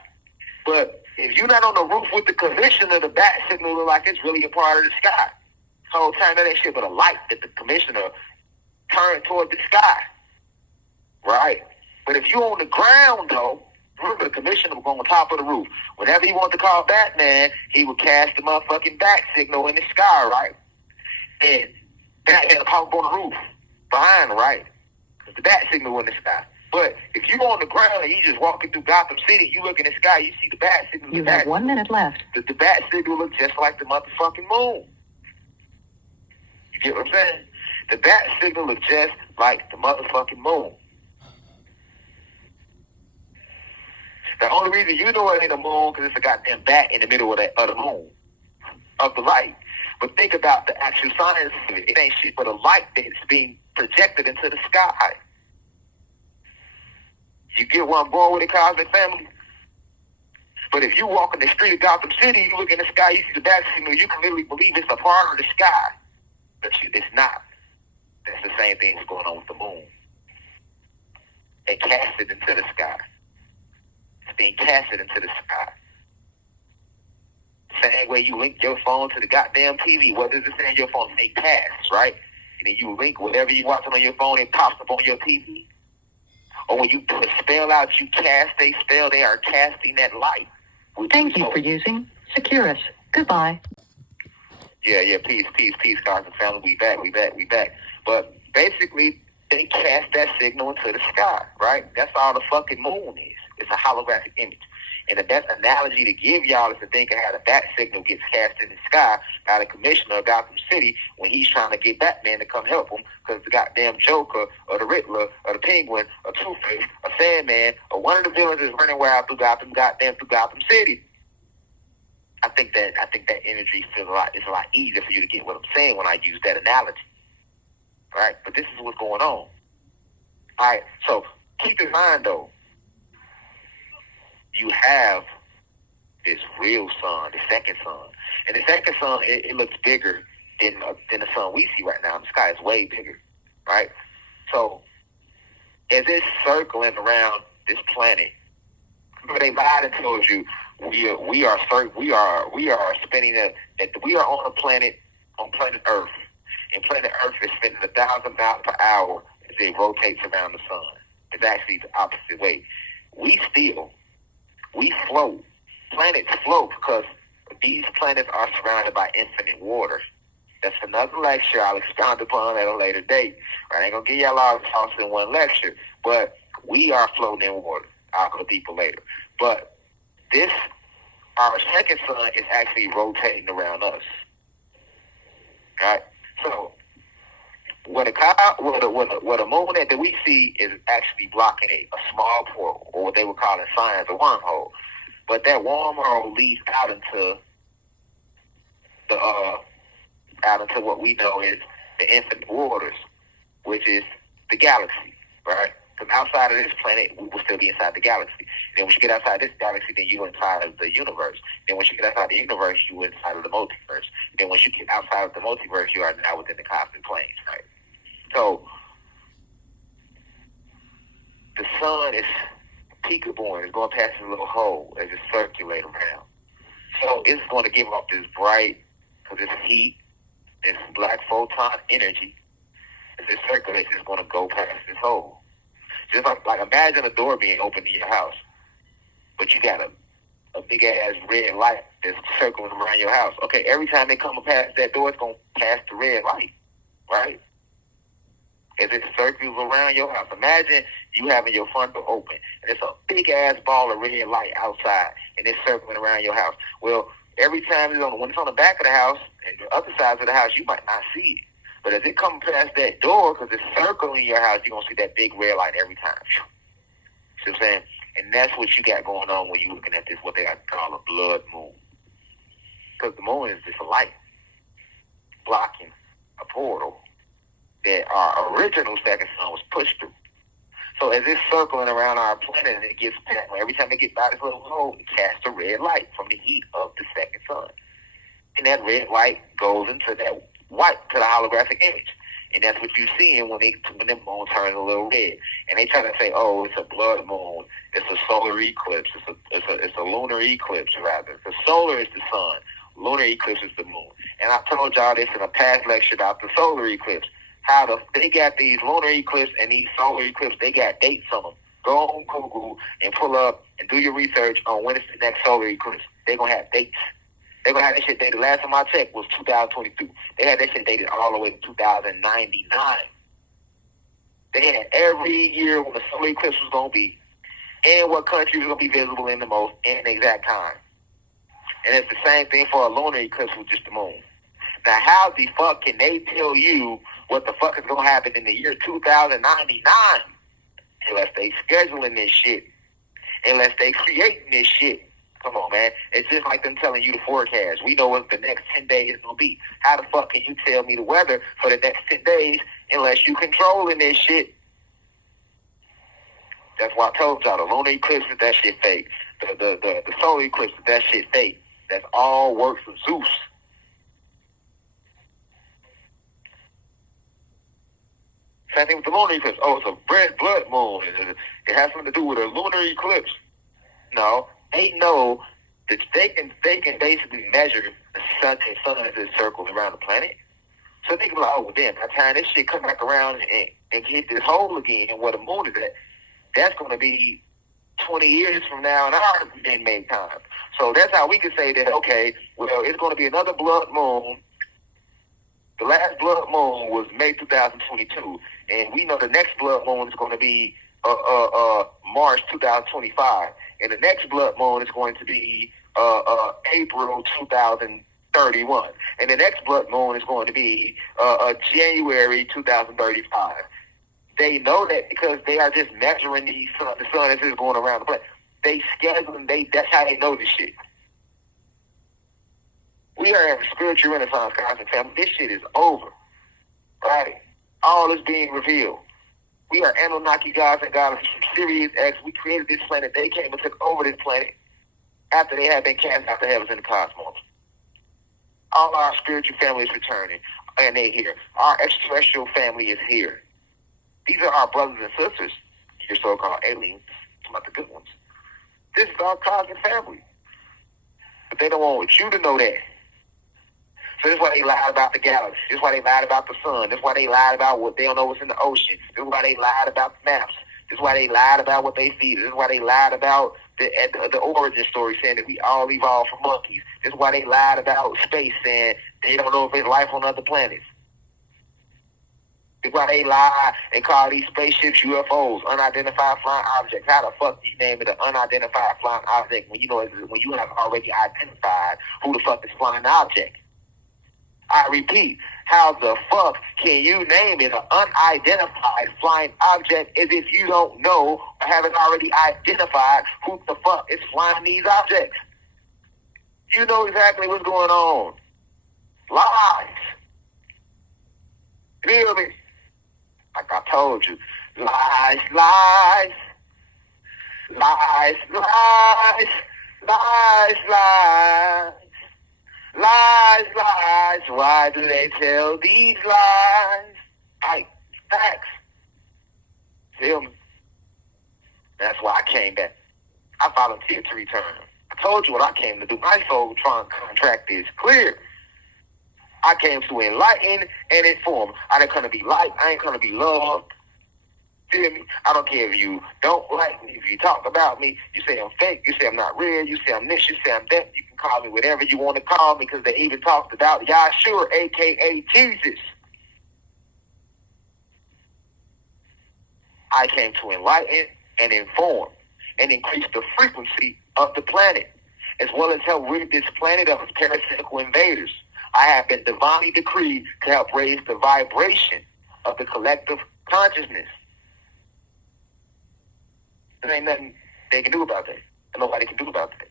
But if you're not on the roof with the commissioner, the bat signal look like it's really a part of the sky. The whole time that ain't shit but a light that the commissioner turned toward the sky, right? But if you on the ground though, remember the commissioner would go on top of the roof. Whenever he wanted to call Batman, he would cast the motherfucking bat signal in the sky, right? And Batman would pop up on the roof behind him, right? Because the bat signal in the sky. But if you're on the ground and you just walking through Gotham City, you look in the sky, you see the bat signal. You have 1 minute left. The bat signal looks just like the motherfucking moon. You get what I'm saying? The bat signal looks just like the motherfucking moon. The only reason you know it ain't a moon because it's a goddamn bat in the middle of the moon. of the light. But think about the actual science of it. It ain't shit but a light that's being projected into the sky. You get where I'm going with the cosmic family? But if you walk in the street of Gotham City, you look in the sky, you see the bat signal, you can literally believe it's a part of the sky. But it's not. That's the same thing that's going on with the moon. They cast it into the sky. It's being casted into the sky. Same way you link your phone to the goddamn TV. What does it say on your phone? Say cast, right? And then you link whatever you're watching on your phone, it pops up on your TV. Or when you put a spell out, you cast a spell, they are casting that light. Thank you for using Securus. Goodbye. Yeah, peace, cosmic family. We back. But basically, they cast that signal into the sky, right? That's all the fucking moon is. It's a holographic image. And the best analogy to give y'all is to think of how the bat signal gets cast in the sky by the commissioner of Gotham City when he's trying to get Batman to come help him because the goddamn Joker or the Riddler or the Penguin or Two-Face or Sandman or one of the villains is running wild through Gotham City. I think that energy feels it's a lot easier for you to get what I'm saying when I use that analogy. Right? But this is what's going on. Alright, so keep in mind though, you have this real sun, the second sun. And the second sun, it looks bigger than the sun we see right now. The sky is way bigger, right? So, as it's circling around this planet, but they lied and told you we are spinning we are on planet Earth, and planet Earth is spinning 1,000 miles per hour as it rotates around the sun. It's actually the opposite way. We float. Planets float because these planets are surrounded by infinite water. That's another lecture I'll expound upon at a later date. I ain't gonna give y'all all the thoughts in one lecture, but we are floating in water. I'll go deeper later. But our second sun is actually rotating around us. Right? So what a moon that we see is actually blocking a small portal, or what they would call in science a wormhole. But that wormhole leads out into what we know is the infinite waters, which is the galaxy, right? Because outside of this planet, we will still be inside the galaxy. Then once you get outside this galaxy, then you're inside of the universe. Then once you get outside the universe, you're inside of the multiverse. Then once you get outside of the multiverse, you are now within the cosmic planes, right? So the sun is peekaboo. It's going past this little hole as it circulates around. So it's going to give off this bright, because it's heat, this black photon energy. As it circulates, it's going to go past this hole. Just like imagine a door being open in your house, but you got a big ass red light that's circling around your house. Okay, every time they come past that door, it's going to pass the red light, right? As it circles around your house. Imagine you having your front door open, and it's a big ass ball of red light outside, and it's circling around your house. Well, every time when it's on the back of the house and the other sides of the house, you might not see it. But as it comes past that door, because it's circling your house, you're going to see that big red light every time. See what I'm saying? And that's what you got going on when you're looking at this, what they call a blood moon. Because the moon is just a light blocking a portal that our original second sun was pushed through. So as it's circling around our planet and it gets past, every time it gets by this little hole, it casts a red light from the heat of the second sun. And that red light goes into that white, to the holographic image. And that's what you're seeing when the moon turns a little red. And they try to say, oh, it's a blood moon. It's a solar eclipse. It's a lunar eclipse, rather. The solar is the sun. Lunar eclipse is the moon. And I told y'all this in a past lecture about the solar eclipse. They got these lunar eclipses and these solar eclipses, they got dates on them. Go on Google and pull up and do your research on when it's the next solar eclipse. They're going to have dates. They're going to have that shit dated. Last time I checked was 2022. They had that shit dated all the way to 2099. They had every year when the solar eclipse was going to be, and what country was going to be visible in the most, and the exact time. And it's the same thing for a lunar eclipse with just the moon. Now, how the fuck can they tell you what the fuck is going to happen in the year 2099 unless they scheduling this shit, unless they creating this shit? Come on, man. It's just like them telling you the forecast. We know what the next 10 days will be. How the fuck can you tell me the weather for the next 10 days unless you controlling this shit? That's why I told y'all the lunar eclipses, that shit fake. The solar eclipses, that shit fake. That's all works of Zeus. Same thing with the lunar eclipse. Oh, it's a red blood moon. It has something to do with a lunar eclipse. No, they know that they can basically measure the sun as it circles around the planet. So they can be like, oh, well, damn, by the time this shit come back around and hit this hole again and where the moon is at, that's going to be 20 years from now in our man-made time. So that's how we can say that, okay, well, it's going to be another blood moon. The last blood moon was May 2022, and we know the next blood moon is going to be March 2025, and the next blood moon is going to be April 2031, and the next blood moon is going to be January 2035. They know that because they are just measuring the sun as it's going around the planet. They schedule and that's how they know this shit. We are in a spiritual renaissance, cosmic family. This shit is over. Right? All is being revealed. We are Anunnaki gods and goddesses from Sirius X. We created this planet. They came and took over this planet after they had been cast out the heavens in the cosmos. All our spiritual family is returning, and they're here. Our extraterrestrial family is here. These are our brothers and sisters, your so-called aliens. It's about the good ones. This is our cosmic family. But they don't want you to know that. So this is why they lied about the galaxy. This is why they lied about the sun. This is why they lied about what they don't know what's in the ocean. This is why they lied about the maps. This is why they lied about what they feed. This is why they lied about the origin story, saying that we all evolved from monkeys. This is why they lied about space, saying they don't know if there's life on other planets. This is why they lie and call these spaceships UFOs, unidentified flying objects. How the fuck do you name it an unidentified flying object when you know when you have already identified who the fuck is flying the object? I repeat, how the fuck can you name it an unidentified flying object as if you don't know or haven't already identified who the fuck is flying these objects? You know exactly what's going on. Lies. Feel me? Like I told you, lies, lies, lies, lies, lies, lies, lies, lies. Why do they tell these lies? Facts. Feel me? That's why I came back. I volunteered to return. I told you what I came to do. My soul trying contract is clear. I came to enlighten and inform. I ain't gonna be liked. I ain't gonna be loved. Feel me? I don't care if you don't like me. If you talk about me, you say I'm fake. You say I'm not real. You say I'm this. You say I'm that. You can call me whatever you want to call me because they even talked about Yahshua, a.k.a. Jesus. I came to enlighten and inform and increase the frequency of the planet, as well as help rid this planet of its parasitical invaders. I have been divinely decreed to help raise the vibration of the collective consciousness. There ain't nothing they can do about that. And nobody can do about that.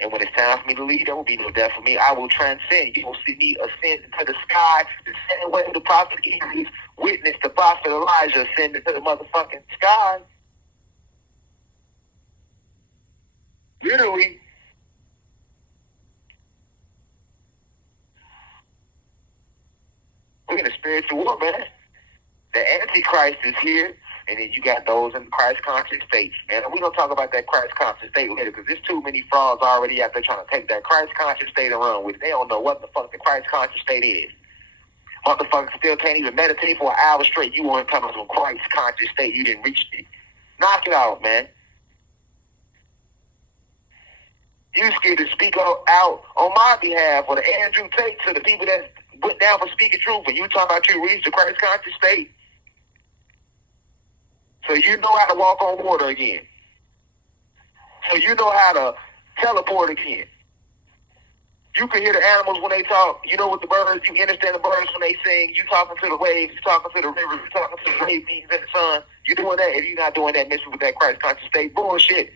And when it's time for me to leave, there will be no death for me. I will transcend. You will see me ascend into the sky, the same way the prophet Elias witnessed the prophet Elijah ascend into the motherfucking sky. Literally. We're in a spiritual war, man. The Antichrist is here, and then you got those in the Christ conscious state. And we don't talk about that Christ conscious state later because there's too many frauds already out there trying to take that Christ conscious state and run with it. They don't know what the fuck the Christ conscious state is. Motherfuckers still can't even meditate for an hour straight. You want to come into a Christ conscious state. You didn't reach it. Knock it off, man. You scared to speak out on my behalf or the Andrew Tate to the people that went down for speaking truth, and you talking about you reached the Christ conscious state. So you know how to walk on water again. So you know how to teleport again. You can hear the animals when they talk. You know what the birds, you understand the birds when they sing. You talking to the waves, you talking to the rivers, you talking to the ravens and the sun. You're doing that. If you're not doing that, mixing with that Christ conscious state bullshit.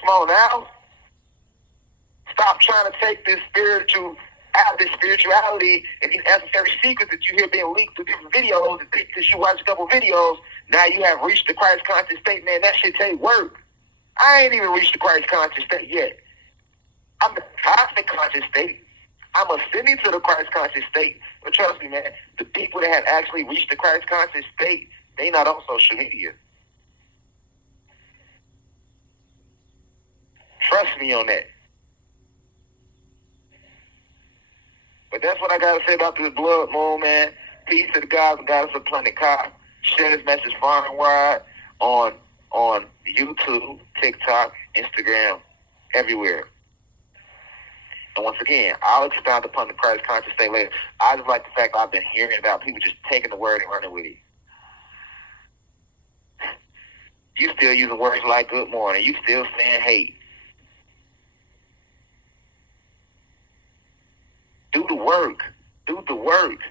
Come on now. Stop trying to take this spirituality and these necessary secrets that you hear being leaked through different videos and think because you watch a couple videos, now you have reached the Christ conscious state. Man, that shit take work. I ain't even reached the Christ conscious state yet. I'm the cosmic conscious state. I'm ascending to the Christ conscious state. But trust me, man, the people that have actually reached the Christ conscious state, they not on social media. Trust me on that. But that's what I got to say about this blood moon, man. Peace to the gods and goddess of planet Ka. Share this message far and wide on YouTube, TikTok, Instagram, everywhere. And once again, I'll expound upon the Christ conscious state later. I just like the fact that I've been hearing about people just taking the word and running with it. You still using words like good morning. You still saying hate. Do the work. Do the work.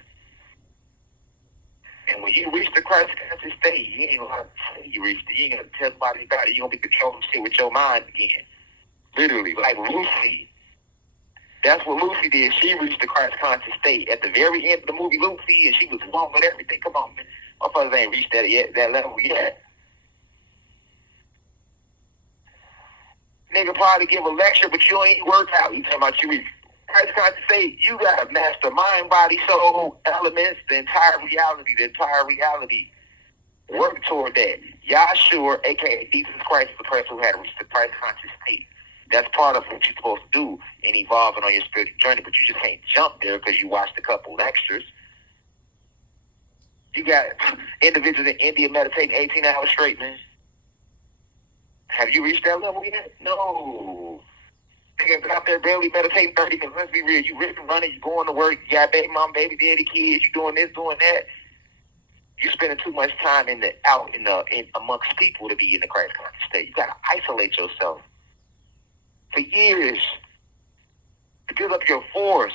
And when you reach the Christ conscious state, you ain't gonna say you reached it. You ain't gonna tell somebody about it. You're gonna be controlling shit with your mind again. Literally, like Lucy. That's what Lucy did. She reached the Christ conscious state at the very end of the movie Lucy, and she was wrong with everything. Come on, man. My brothers ain't reached that yet, that level yet. Nigga probably give a lecture, but you ain't work out. You talking about you reach Christ conscious state. You gotta master mind, body, soul, elements, the entire reality. Work toward that. Yahshua, aka Jesus Christ, is the person who had reached the Christ conscious state. That's part of what you're supposed to do in evolving on your spiritual journey, but you just can't jump there because you watched a couple lectures. You got individuals in India meditating 18 hours straight, man. Have you reached that level yet? No. Niggas out there barely meditating 30 minutes. Let's be real. You ripping, running, you going to work, you got baby mom, baby daddy, kids, you doing this, doing that. You spending too much time in amongst people to be in the Christ conscious state. You gotta isolate yourself for years to build up your force,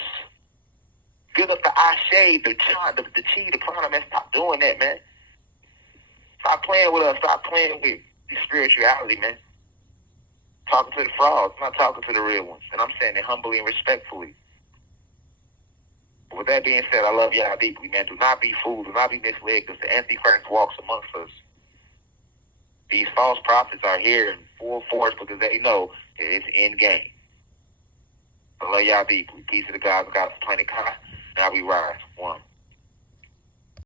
build up the ashe, the chi, the prana, man. Stop doing that, man. Stop playing with us. Stop playing with the spirituality, man. Talking to the frauds, not talking to the real ones. And I'm saying it humbly and respectfully. But with that being said, I love y'all deeply, man. Do not be fooled. Do not be misled, because the Antichrist walks amongst us. These false prophets are here in full force because they know that it's end game. I love y'all deeply. Peace to the gods of planet Ka. And I'll be rise. One.